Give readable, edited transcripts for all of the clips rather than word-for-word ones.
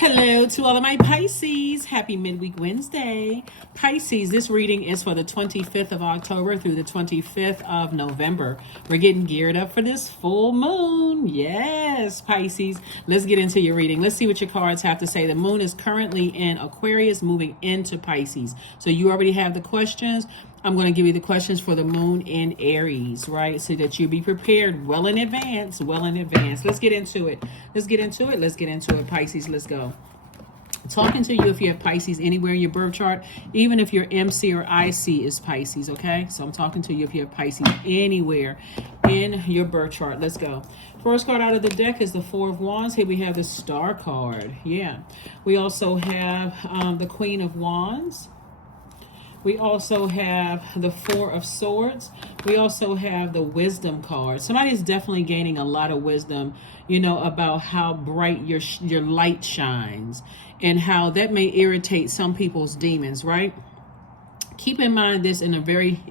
Hello to all of my Pisces. Happy Midweek Wednesday. Pisces, this reading is for the 25th of October through the 25th of November. We're getting geared up for this full moon. Yes, Pisces. Let's get into your reading. Let's see what your cards have to say. The moon is currently in Aquarius, moving into Pisces. So you already have the questions. I'm going to give you the questions for the moon in Aries, right? So that you be prepared well in advance, Let's get into it. Let's get into it, Pisces. Let's go. Talking to you if you have Pisces anywhere in your birth chart, even if your MC or IC is Pisces, okay? So I'm talking to you if you have Pisces anywhere in your birth chart. Let's go. First card out of the deck is the Four of Wands. Here we have the Star card. Yeah. We also have the Queen of Wands. We also have the Four of Swords. We also have the Wisdom card. Somebody is definitely gaining a lot of wisdom, about how bright your light shines and how that may irritate some people's demons, right? Keep in mind this in a very,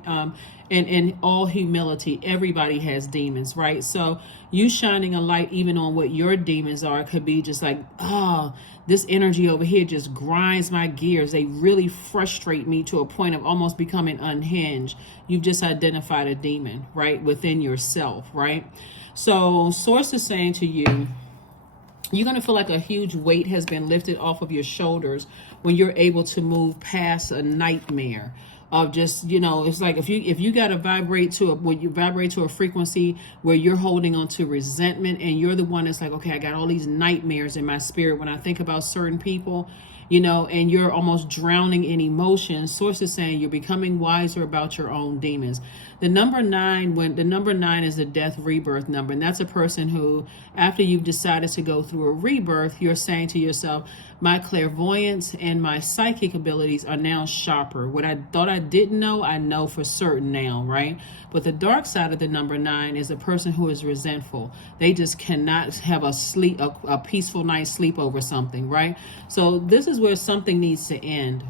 in all humility, everybody has demons, right? So you shining a light even on what your demons are could be just like, oh, this energy over here just grinds my gears. They really frustrate me to a point of almost becoming unhinged. You've just identified a demon, right, within yourself, right? So source is saying to you, you're going to feel like a huge weight has been lifted off of your shoulders when you're able to move past a nightmare of just, it's like if you got to vibrate to when you vibrate to a frequency where you're holding on to resentment and you're the one that's like, okay, I got all these nightmares in my spirit when I think about certain people, and you're almost drowning in emotions. Source is saying you're becoming wiser about your own demons. The number 9, when the number 9 is a death rebirth number, and that's a person who, after you've decided to go through a rebirth, you're saying to yourself, my clairvoyance and my psychic abilities are now sharper. What I thought I didn't know, I know for certain now, right? But the dark side of the number 9 is a person who is resentful. They just cannot have a peaceful night's sleep over something, right? So this is where something needs to end.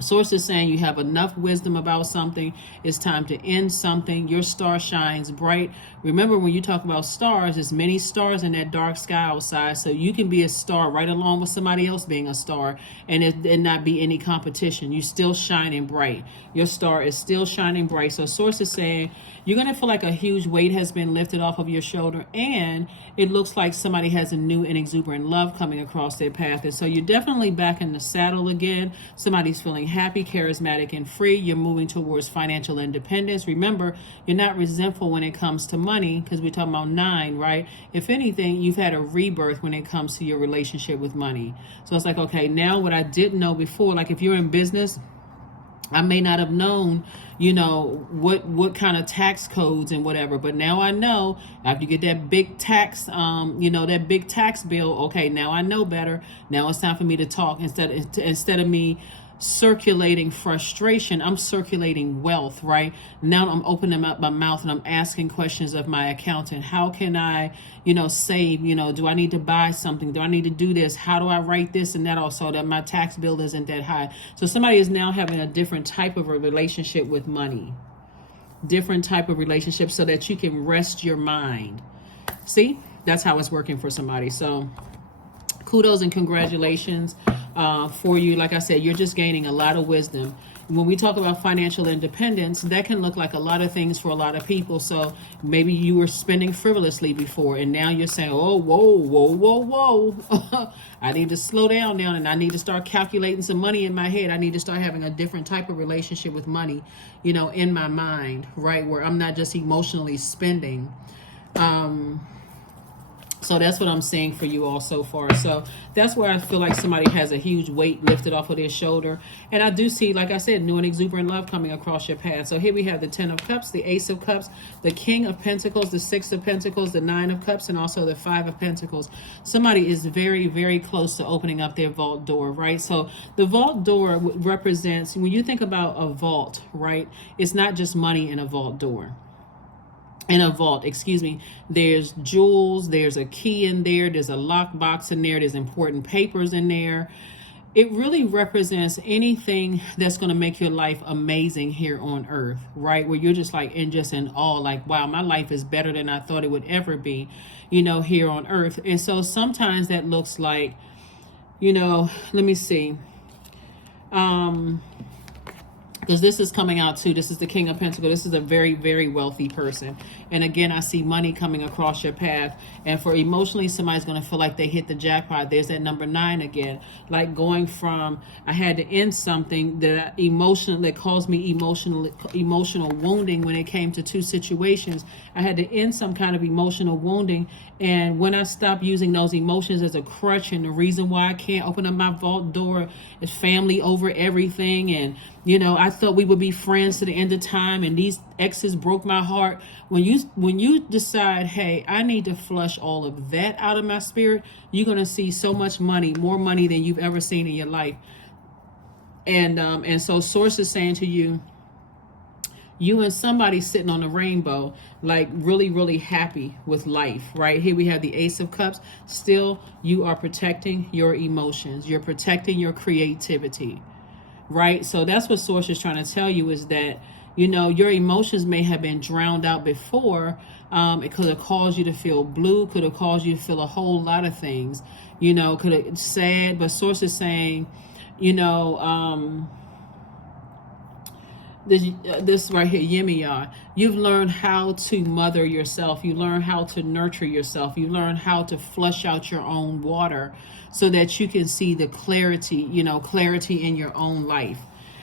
Source is saying you have enough wisdom about something. It's time to end something. Your star shines bright. Remember, when you talk about stars, there's many stars in that dark sky outside. So you can be a star right along with somebody else being a star and not be any competition. You're still shining bright. Your star is still shining bright. So source is saying you're going to feel like a huge weight has been lifted off of your shoulder. And it looks like somebody has a new and exuberant love coming across their path. And so you're definitely back in the saddle again. Somebody's feeling happy, charismatic, and free. You're moving towards financial independence. Remember, you're not resentful when it comes to money, because we're talking about 9, right? If anything, you've had a rebirth when it comes to your relationship with money. So it's like, okay, now what I didn't know before, like if you're in business, I may not have known, what kind of tax codes and whatever, but now I know. After you get that big tax, that big tax bill, okay, now I know better. Now it's time for me to talk instead of me circulating frustration. I'm circulating wealth, right? Now I'm opening up my mouth and I'm asking questions of my accountant. How can I, save? Do I need to buy something? Do I need to do this? How do I write this and that also that my tax bill isn't that high? So somebody is now having a different type of a relationship with money, different type of relationship so that you can rest your mind. See, that's how it's working for somebody. So kudos and congratulations for you. Like I said, you're just gaining a lot of wisdom. When we talk about financial independence, that can look like a lot of things for a lot of people. So maybe you were spending frivolously before, and now you're saying, oh, whoa. I need to slow down and I need to start calculating some money in my head. I need to start having a different type of relationship with money, in my mind, right? Where I'm not just emotionally spending. So that's what I'm saying for you all so far. So that's where I feel like somebody has a huge weight lifted off of their shoulder. And I do see, like I said, new and exuberant love coming across your path. So here we have the 10 of Cups, the Ace of Cups, the King of Pentacles, the 6 of Pentacles, the 9 of Cups, and also the 5 of Pentacles. Somebody is very, very close to opening up their vault door, right? So the vault door represents, when you think about a vault, right, it's not just money in a vault door. In a vault, there's jewels, there's a key in there, there's a lockbox in there, there's important papers in there. It really represents anything that's going to make your life amazing here on earth, right? Where you're just like in awe, like, wow, my life is better than I thought it would ever be, here on earth. And so sometimes that looks like Let me see. Because this is coming out too. This is the King of Pentacles. This is a very, very wealthy person. And again, I see money coming across your path. And for emotionally, somebody's going to feel like they hit the jackpot. There's that number 9 again. Like going from, I had to end something that caused me emotional wounding when it came to 2 situations. I had to end some kind of emotional wounding. And when I stopped using those emotions as a crutch, and the reason why I can't open up my vault door is family over everything. And, I thought we would be friends to the end of time, and these exes broke my heart. When you decide, hey, I need to flush all of that out of my spirit, you're going to see so much money, more money than you've ever seen in your life. And so Source is saying to you, you and somebody sitting on a rainbow, like really, really happy with life, right? Here we have the Ace of Cups. Still, you are protecting your emotions. You're protecting your creativity, right? So that's what Source is trying to tell you, is that, your emotions may have been drowned out before. It could have caused you to feel blue, could have caused you to feel a whole lot of things, could have sad. But Source is saying, this right here, Yemiya, you've learned how to mother yourself. You learn how to nurture yourself. You learn how to flush out your own water so that you can see the clarity in your own life,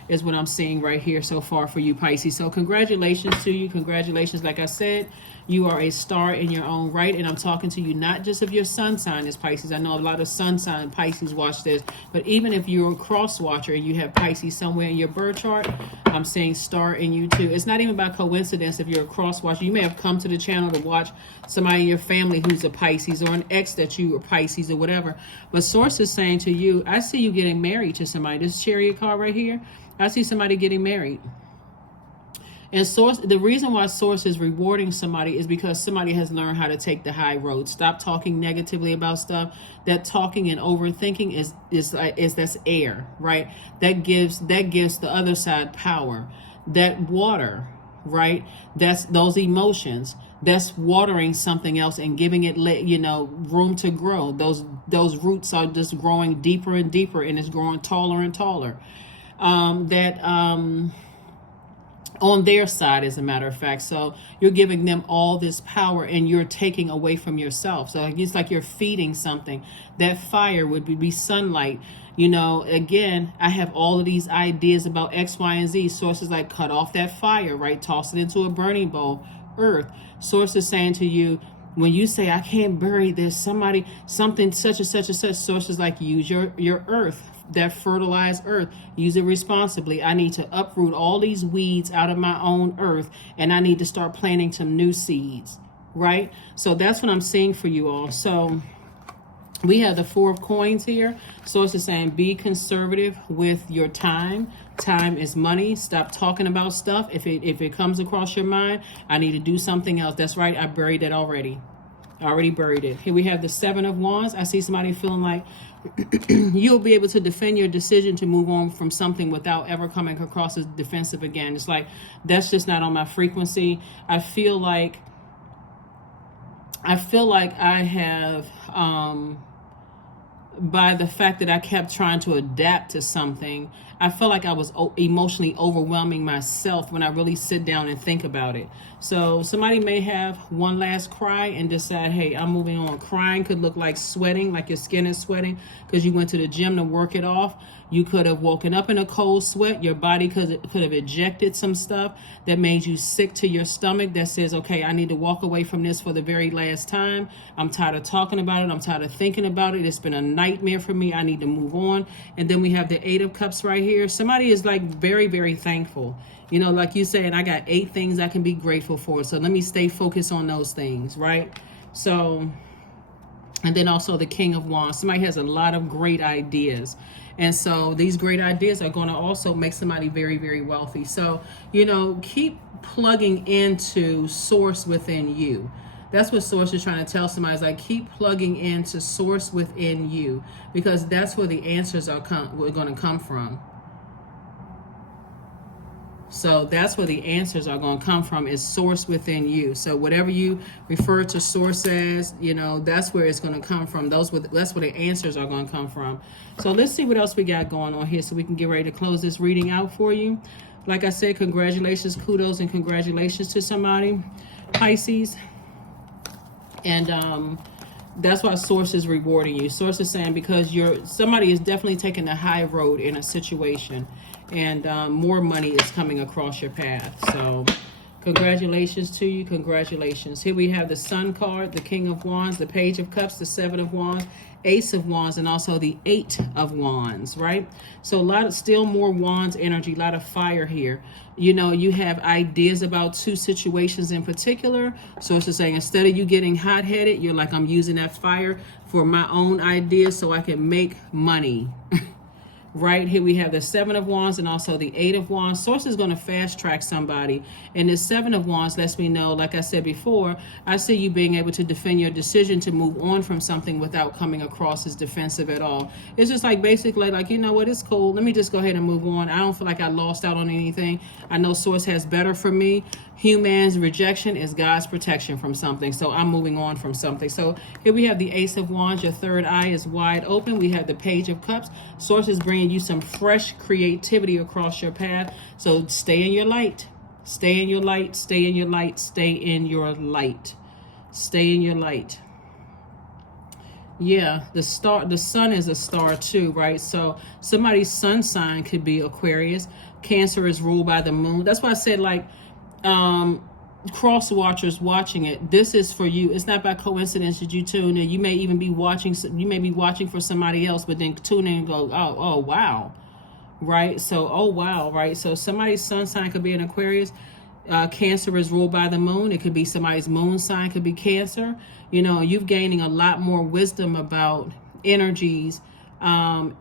is what I'm seeing right here so far for you, Pisces. So congratulations to you. Congratulations. Like I said, you are a star in your own right. And I'm talking to you not just if your sun sign is Pisces. I know a lot of sun sign Pisces watch this, but even if you're a cross watcher and you have Pisces somewhere in your birth chart, I'm saying star in you too. It's not even by coincidence if you're a cross watcher. You may have come to the channel to watch somebody in your family who's a Pisces, or an ex that you were Pisces or whatever. But Source is saying to you, I see you getting married to somebody. This Chariot card right here, I see somebody getting married. And Source, the reason why Source is rewarding somebody is because somebody has learned how to take the high road. Stop talking negatively about stuff. That talking and overthinking is that's air, right? That gives the other side power. That water, right? That's those emotions. That's watering something else and giving it room to grow. Those roots are just growing deeper and deeper, and it's growing taller and taller. On their side, as a matter of fact. So you're giving them all this power, and you're taking away from yourself. So it's like you're feeding something. That fire would be sunlight. Again, I have all of these ideas about X, Y, and Z. Source is like, cut off that fire, right? Toss it into a burning bowl. Earth. Source is saying to you, when you say, I can't bury this, something such and such and such, Source is like, use your earth, that fertilized earth. Use it responsibly. I need to uproot all these weeds out of my own earth, and I need to start planting some new seeds, right? So that's what I'm seeing for you all. So we have the 4 of coins here. Source is saying, be conservative with your time. Time is money. Stop talking about stuff. If it comes across your mind, I need to do something else. That's right. I buried that already. I already buried it. Here we have the 7 of Wands. I see somebody feeling like you'll be able to defend your decision to move on from something without ever coming across as defensive again. It's like, that's just not on my frequency. I feel like I have, by the fact that I kept trying to adapt to something, I felt like I was emotionally overwhelming myself when I really sit down and think about it. So somebody may have one last cry and decide, hey, I'm moving on. Crying could look like sweating, like your skin is sweating because you went to the gym to work it off. You could have woken up in a cold sweat. Your body could have ejected some stuff that made you sick to your stomach that says, okay, I need to walk away from this for the very last time. I'm tired of talking about it. I'm tired of thinking about it. It's been a nightmare for me. I need to move on. And then we have the 8 of Cups right here. Somebody is like very, very thankful. Like you said, I got 8 things I can be grateful for. So let me stay focused on those things, right? So, and then also the King of Wands. Somebody has a lot of great ideas. And so these great ideas are going to also make somebody very, very wealthy. So, keep plugging into Source within you. That's what Source is trying to tell somebody. Is like, keep plugging into Source within you, because that's where the answers are going to come from. So that's where the answers are going to come from, is source within you. So whatever you refer to source as, that's where it's going to come from. That's where the answers are going to come from. So let's see what else we got going on here so we can get ready to close this reading out for you. Like I said, congratulations, kudos, and congratulations to somebody, Pisces. And that's why source is rewarding you. Source is saying because somebody is definitely taking the high road in a situation, and more money is coming across your path. So congratulations to you. Congratulations. Here we have the Sun card, the King of Wands, the Page of Cups, the Seven of Wands, Ace of Wands, and also the Eight of Wands, right? So still more Wands energy, a lot of fire here. You have ideas about two situations in particular. So it's just saying, instead of you getting hot-headed, you're like, I'm using that fire for my own ideas so I can make money. Right here we have the Seven of Wands and also the Eight of Wands. Source is going to fast track somebody. And the Seven of Wands lets me know, like I said before, I see you being able to defend your decision to move on from something without coming across as defensive at all. It's just like basically like, you know what, it's cool. Let me just go ahead and move on. I don't feel like I lost out on anything. I know Source has better for me. Human's rejection is God's protection from something. So I'm moving on from something. So here we have the Ace of Wands. Your third eye is wide open. We have the Page of Cups. Source is bringing you some fresh creativity across your path. So stay in your light. Stay in your light. Stay in your light. Stay in your light. Stay in your light. Yeah, the sun is a star too, right? So somebody's sun sign could be Aquarius. Cancer is ruled by the moon. That's why I said, like, cross watchers watching it, this is for you. It's not by coincidence that you tune in. You may even be watching for somebody else, but then tune in and go, oh wow, right? So oh wow, right? So somebody's sun sign could be an Aquarius. Cancer is ruled by the moon. It could be somebody's moon sign, could be Cancer. You're gaining a lot more wisdom about energies,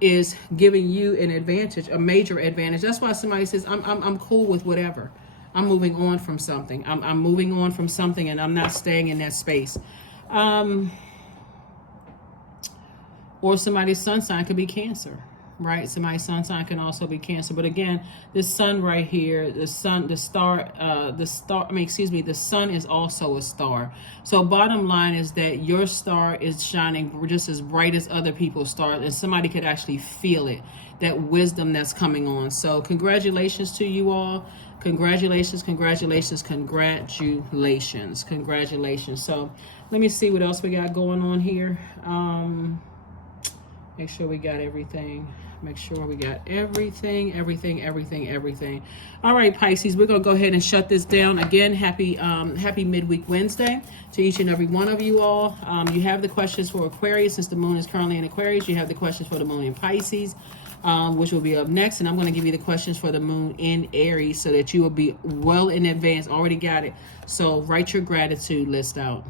is giving you an advantage, a major advantage. That's why somebody says, I'm cool with whatever. I'm moving on from something. I'm moving on from something, and I'm not staying in that space. Or somebody's sun sign could be Cancer, right? Somebody's sun sign can also be Cancer. But again, this sun right here, the sun is also a star. So bottom line is that your star is shining just as bright as other people's stars, and somebody could actually feel it, that wisdom that's coming on. So congratulations to you all. Congratulations, congratulations, congratulations, congratulations. So let me see what else we got going on here. Make sure we got everything. Make sure we got everything. All right, Pisces, we're going to go ahead and shut this down. Again, happy midweek Wednesday to each and every one of you all. You have the questions for Aquarius. Since the moon is currently in Aquarius, you have the questions for the moon in Pisces, which will be up next. And I'm going to give you the questions for the moon in Aries so that you will be well in advance. Already got it. So write your gratitude list out.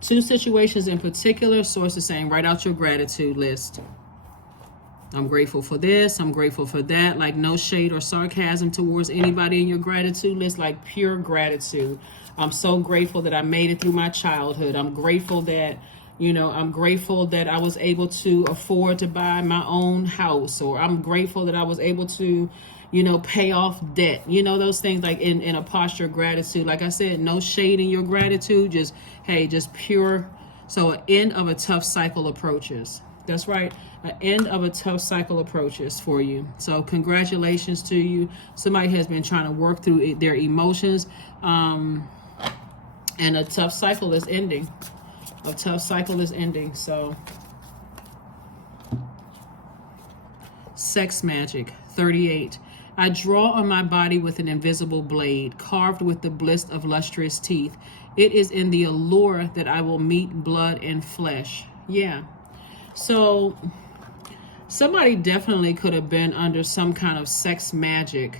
Two situations in particular. Source is saying write out your gratitude list. I'm grateful for this. I'm grateful for that. Like no shade or sarcasm towards anybody in your gratitude list. Like pure gratitude. I'm so grateful that I made it through my childhood. I'm grateful that I was able to afford to buy my own house, or I'm grateful that I was able to, pay off debt. Those things, like in a posture of gratitude. Like I said, no shade in your gratitude. Just pure. So an end of a tough cycle approaches. That's right. An end of a tough cycle approaches for you. So congratulations to you. Somebody has been trying to work through their emotions, and a tough cycle is ending. So sex magic 38. I draw on my body with an invisible blade carved with the bliss of lustrous teeth. It is in the allure that I will meet blood and flesh. Yeah. So somebody definitely could have been under some kind of sex magic,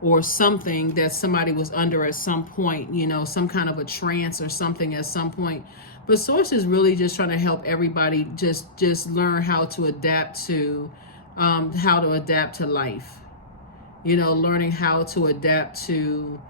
or something that somebody was under at some point, some kind of a trance or something at some point. But Source is really just trying to help everybody just learn how to adapt to life. Learning how to adapt to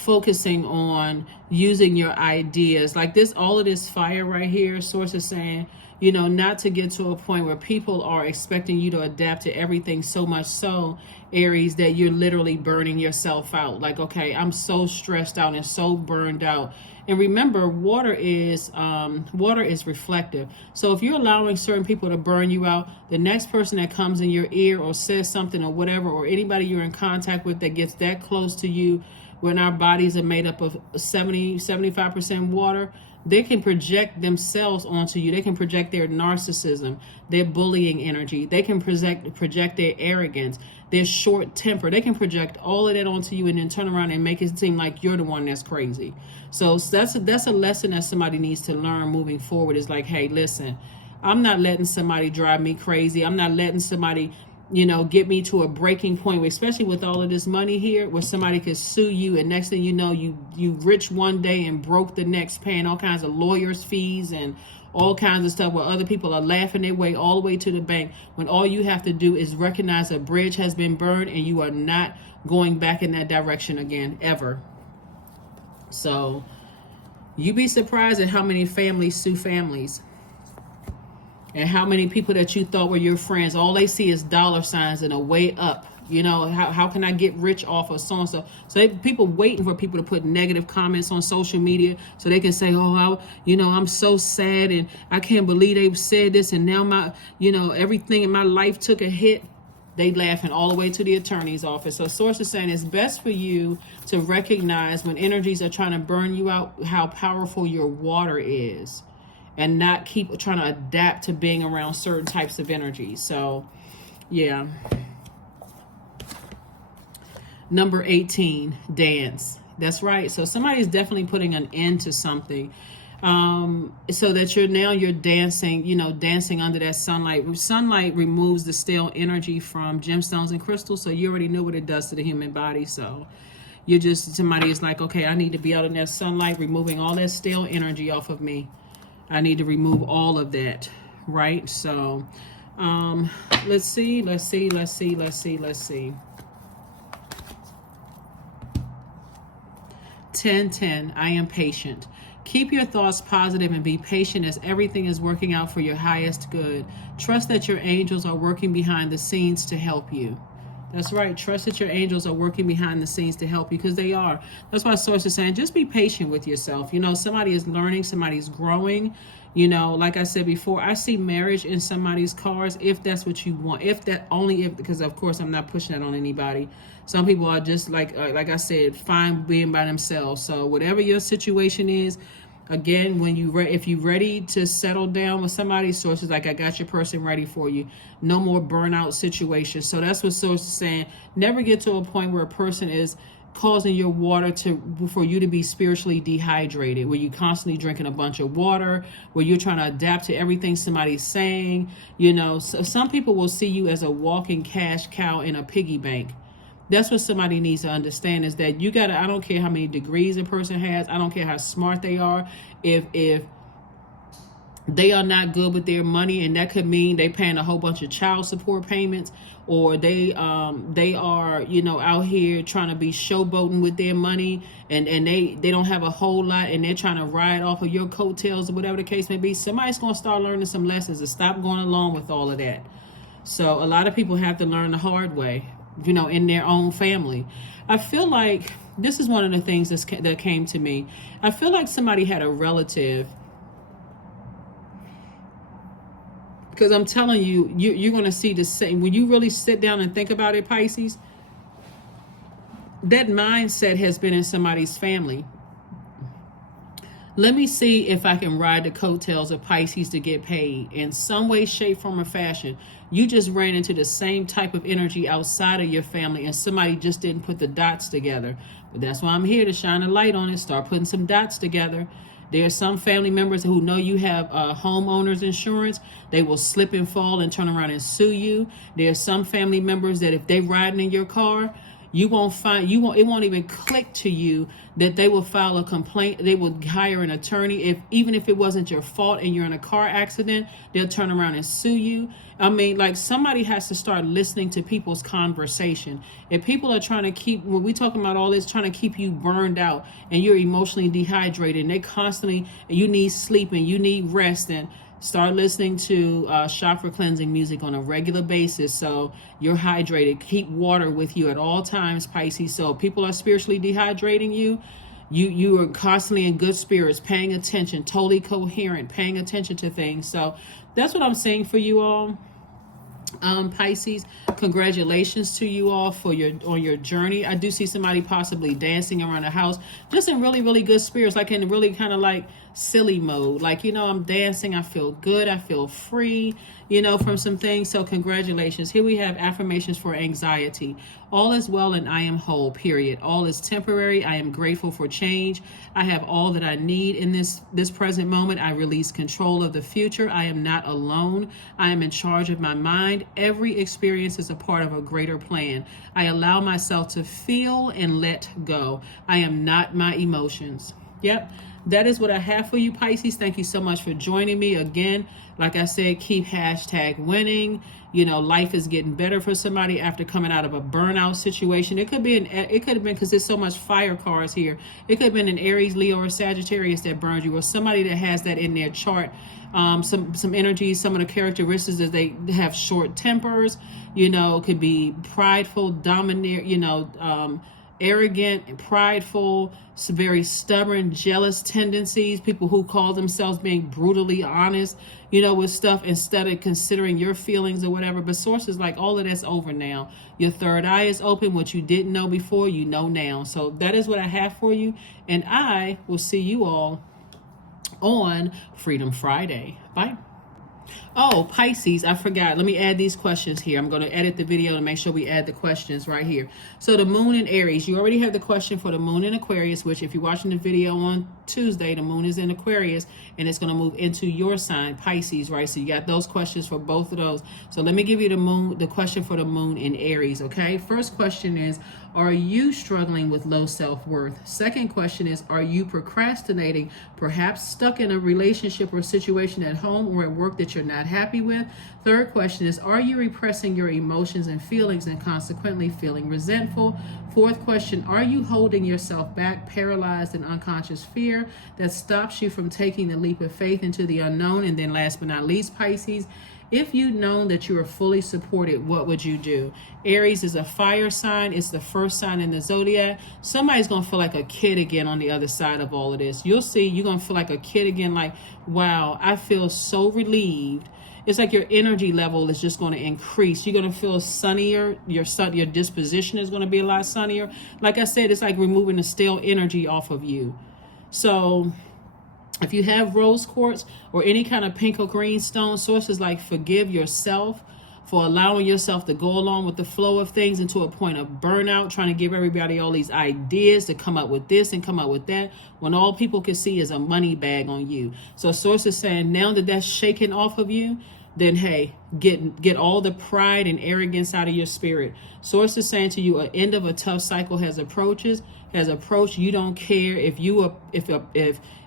focusing on using your ideas. Like this, all of this fire right here, source is saying, you know, not to get to a point where people are expecting you to adapt to everything so much so, Aries, that you're literally burning yourself out. Like, okay, I'm so stressed out and so burned out. And remember, water is reflective. So if you're allowing certain people to burn you out, the next person that comes in your ear or says something or whatever, or anybody you're in contact with that gets that close to you, when our bodies are made up of 75% water, they can project themselves onto you. They can project their narcissism, their bullying energy. They can project their arrogance, their short temper. They can project all of that onto you and then turn around and make it seem like you're the one that's crazy. So that's a lesson that somebody needs to learn moving forward. Is like, hey, listen, I'm not letting somebody drive me crazy. I'm not letting somebody, you know, get me to a breaking point, especially with all of this money here, where somebody could sue you, and next thing you know, you rich one day and broke the next, paying all kinds of lawyers' fees and all kinds of stuff, where other people are laughing their way all the way to the bank, when all you have to do is recognize a bridge has been burned and you are not going back in that direction again, ever. So you'd be surprised at how many families sue families. And how many people that you thought were your friends, all they see is dollar signs and a way up. You know, how can I get rich off of so-and-so? So people waiting for people to put negative comments on social media so they can say, oh, I'm so sad and I can't believe they said this and now my, everything in my life took a hit. They laughing all the way to the attorney's office. So source is saying it's best for you to recognize when energies are trying to burn you out, how powerful your water is, and not keep trying to adapt to being around certain types of energy. So, yeah. Number 18, dance. That's right. So somebody's definitely putting an end to something. So that you're dancing, dancing under that sunlight. Sunlight removes the stale energy from gemstones and crystals. So you already know what it does to the human body. So somebody is like, okay, I need to be out in that sunlight, removing all that stale energy off of me. I need to remove all of that, right? So, let's see. 10:10. I am patient. Keep your thoughts positive and be patient as everything is working out for your highest good. Trust that your angels are working behind the scenes to help you. That's right. Trust that your angels are working behind the scenes to help you, because they are. That's why source is saying, just be patient with yourself. Somebody is learning, somebody's growing. Like I said before, I see marriage in somebody's cards if that's what you want. Because of course I'm not pushing that on anybody. Some people are just like I said, fine being by themselves. So whatever your situation is, again, if you're ready to settle down with somebody, source is like, I got your person ready for you. No more burnout situations. So that's what source is saying. Never get to a point where a person is causing your water for you to be spiritually dehydrated, where you're constantly drinking a bunch of water, where you're trying to adapt to everything somebody's saying. So some people will see you as a walking cash cow in a piggy bank. That's what somebody needs to understand, is that I don't care how many degrees a person has. I don't care how smart they are. If they are not good with their money, and that could mean they paying a whole bunch of child support payments, or they are, out here trying to be showboating with their money, and they don't have a whole lot, and they're trying to ride off of your coattails or whatever the case may be. Somebody's going to start learning some lessons and stop going along with all of that. So a lot of people have to learn the hard way, in their own family. I feel like this is one of the things that came to me. I feel like somebody had a relative, because I'm telling you, you're going to see the same. When you really sit down and think about it, Pisces, that mindset has been in somebody's family. Let me see if I can ride the coattails of Pisces to get paid in some way, shape, form, or fashion. You just ran into the same type of energy outside of your family, and somebody just didn't put the dots together. But that's why I'm here to shine a light on it. Start putting some dots together. There are some family members who know you have homeowners insurance. They will slip and fall and turn around and sue you. There are some family members that if they riding in your car, it won't even click to you that they will file a complaint. They will hire an attorney. Even if it wasn't your fault and you're in a car accident, they'll turn around and sue you. I mean, like, somebody has to start listening to people's conversation. If people are trying to keep, when we talking about all this, trying to keep you burned out and you're emotionally dehydrated and they constantly, you need sleep and you need rest, and start listening to chakra cleansing music on a regular basis so you're hydrated. Keep water with you at all times, Pisces. So if people are spiritually dehydrating you are constantly in good spirits, paying attention, totally coherent, paying attention to things. So that's what I'm saying for you all. Pisces, congratulations to you all for on your journey. I do see somebody possibly dancing around the house, just in really, really good spirits, like in really kind of like silly mode. Like, I'm dancing, I feel good, I feel free, from some things. So congratulations. Here we have affirmations for anxiety. All is well and I am whole, period. All is temporary. I am grateful for change. I have all that I need in this present moment. I release control of the future. I am not alone. I am in charge of my mind. Every experience is a part of a greater plan. I allow myself to feel and let go. I am not my emotions. Yep. That is what I have for you, Pisces. Thank you so much for joining me again. Like I said, keep #winning. Life is getting better for somebody after coming out of a burnout situation. It could have been because there's so much fire cards here. It could have been an Aries, Leo, or Sagittarius that burned you, or somebody that has that in their chart. Some energies, some of the characteristics that they have short tempers. Could be prideful, domineer. Arrogant and prideful, very stubborn, jealous tendencies, people who call themselves being brutally honest, with stuff instead of considering your feelings or whatever. But sources like all of that's over now. Your third eye is open. What you didn't know before, you know now. So that is what I have for you. And I will see you all on Freedom Friday. Bye. Oh, Pisces, I forgot. Let me add these questions here. I'm going to edit the video to make sure we add the questions right here. So the moon in Aries, you already have the question for the moon in Aquarius, which if you're watching the video on Tuesday, the moon is in Aquarius and it's going to move into your sign, Pisces, right? So you got those questions for both of those. So let me give you the question for the moon in Aries, okay? First question is, are you struggling with low self-worth? Second question is, are you procrastinating, perhaps stuck in a relationship or situation at home or at work that you're not happy with? Third question is, are you repressing your emotions and feelings and consequently feeling resentful? Fourth question, are you holding yourself back, paralyzed in unconscious fear that stops you from taking the leap of faith into the unknown? And then last but not least, Pisces, if you'd known that you were fully supported, what would you do? Aries is a fire sign. It's the first sign in the Zodiac. Somebody's going to feel like a kid again on the other side of all of this. You'll see, you're going to feel like a kid again, like, wow, I feel so relieved. It's like your energy level is just going to increase. You're going to feel sunnier. Your disposition is going to be a lot sunnier. Like I said, it's like removing the stale energy off of you. So if you have rose quartz or any kind of pink or green stone, sources like forgive yourself for allowing yourself to go along with the flow of things into a point of burnout, trying to give everybody all these ideas to come up with this and come up with that, when all people can see is a money bag on you. So sources saying now that that's shaken off of you, then hey, get all the pride and arrogance out of your spirit. Sources saying to you, an end of a tough cycle has approached. You don't care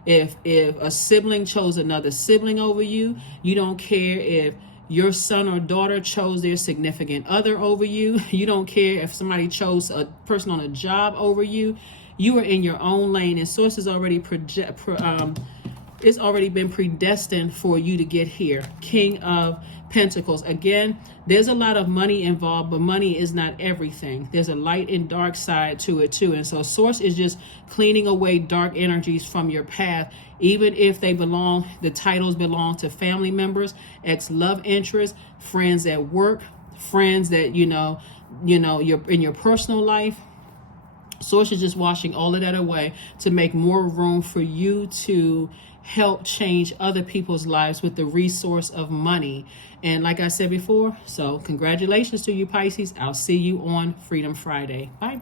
if a sibling chose another sibling over you. You don't care if your son or daughter chose their significant other over you. You don't care if somebody chose a person on a job over you. You are in your own lane, and sources already it's already been predestined for you to get here. King of Pentacles. Again, there's a lot of money involved, but money is not everything. There's a light and dark side to it too. And so source is just cleaning away dark energies from your path, even if the titles belong to family members, ex-love interests, friends at work, friends that you're in your personal life. Source is just washing all of that away to make more room for you to help change other people's lives with the resource of money. And like I said before, so congratulations to you, Pisces. I'll see you on Freedom Friday. Bye.